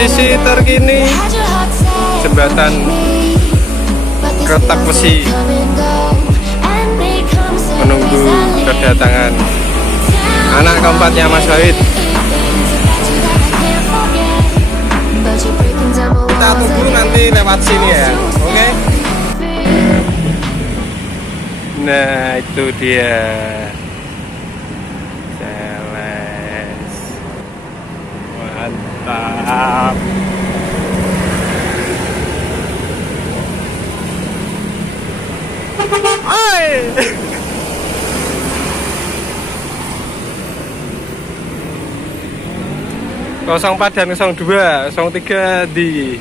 Posisi terkini jembatan Kertak Besi, menunggu kedatangan anak keempatnya Mas Wahid. Kita tunggu nanti lewat sini ya, oke? Nah itu dia, mantap. Hai. 04 dan 02, 03 di